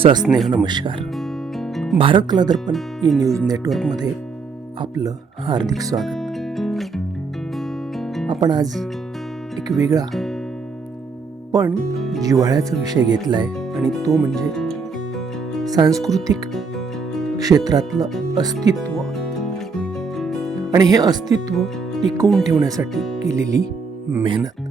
सस्नेह नमस्कार. भारत कला दर्पण E news नेटवर्कमध्ये आपलं हार्दिक स्वागत. आपण आज एक वेगळा पण जिव्हाळ्याचा विषय घेतला आहे आणि तो म्हणजे सांस्कृतिक क्षेत्रातलं अस्तित्व आणि हे अस्तित्व टिकवून ठेवण्यासाठी केलेली मेहनत.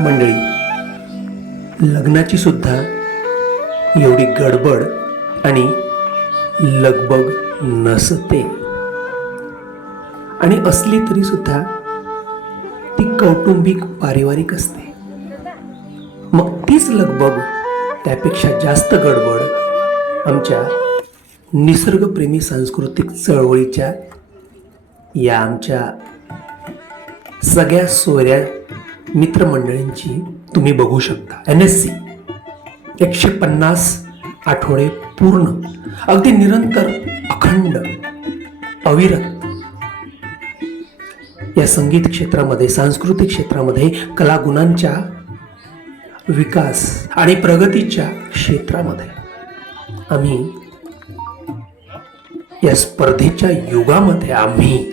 मंडळी, लग्नाची सुद्धा एवढी गडबड आणि लगबग नसते आणि असली तरी सुद्धा ती कौटुंबिक पारिवारिक असते. मग तीच लगबग त्यापेक्षा जास्त गडबड आमच्या निसर्गप्रेमी सांस्कृतिक चळवळीच्या या आमच्या सगळ्या सोयऱ्या मित्रमंडळींची तुम्ही बघू शकता. NSC 150 आठवडे पूर्ण, अगदी निरंतर, अखंड, अविरत या संगीत क्षेत्रामध्ये, सांस्कृतिक क्षेत्रामध्ये, कलागुणांच्या विकास आणि प्रगतीच्या क्षेत्रामध्ये आम्ही या स्पर्धेच्या युगामध्ये आम्ही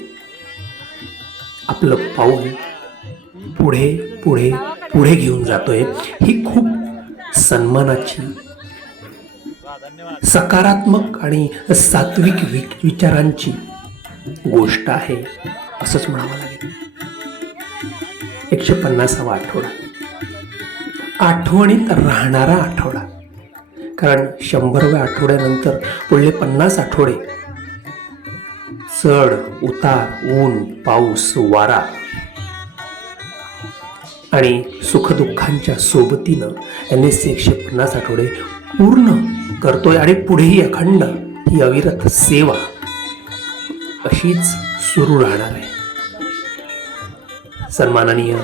आपलं पाऊल पुढे पुढे पुढे घेऊन जातोय. ही खूप सन्मानाची, सकारात्मक आणि सात्विक विचारांची गोष्ट आहे असंच म्हणावं लागेल. 150वा आठवडा, आठवणीत राहणारा आठवडा. कारण 100व्या आठवड्यानंतर पुढले 50 आठवडे चढ उतार, ऊन पाऊस वारा आणि सुखदुःखांच्या सोबतीनं NSC 150 आठवडे पूर्ण करतोय आणि पुढेही अखंड ही अविरत सेवा अशीच सुरू राहणार आहे. सन्माननीय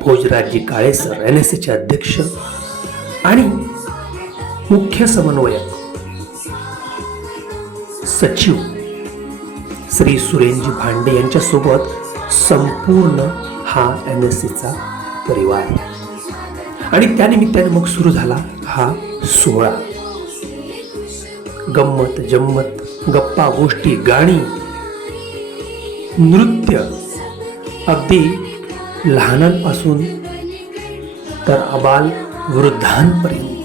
भोजराजजी काळे सर, NSCचे अध्यक्ष आणि मुख्य समन्वयक सचिव श्री सुरेंजी भांडे यांच्यासोबत संपूर्ण हा NSCचा परिवार आणि त्यानिमित्ताने मग सुरू झाला हा सोहळा. गंमत जम्मत, गप्पा गोष्टी, गाणी, नृत्य, अगदी लहानांपासून तर अबाल वृद्धांपर्यंत.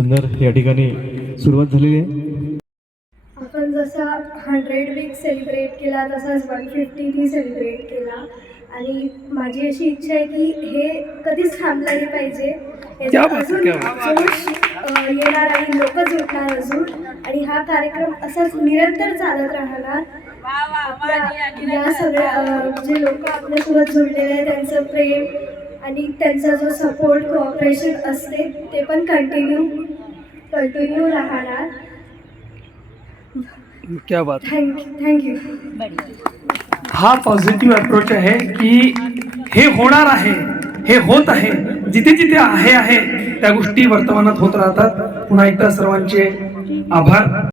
सुंदर या ठिकाणी सुरुवात झालेली आहे. आपण जसा 100 वीक सेलिब्रेट केला तसाच 150 सेलिब्रेट केला आणि माझी अशी इच्छा आहे की हे कधीच थांबलं नाही पाहिजे. क्या याच्यात बात अजून क्या बात. जोश येणार आणि लोक जुटणार अजून आणि हा कार्यक्रम असाच निरंतर चालत राहणार. आपल्या या सगळ्या जे लोक आपल्यासोबत जुळलेले आहेत त्यांचं प्रेम आणि त्यांचा जो सपोर्ट कोऑपरेशन असते ते पण कंटिन्यू राहणार. क्या बात. थँक्यू. हा पॉझिटिव्ह अप्रोच आहे की हे होणार आहे, हे होत आहे, जिथे जिथे आहे त्या गोष्टी वर्तमानात होत राहतात. पुन्हा एकदा सर्वांचे आभार.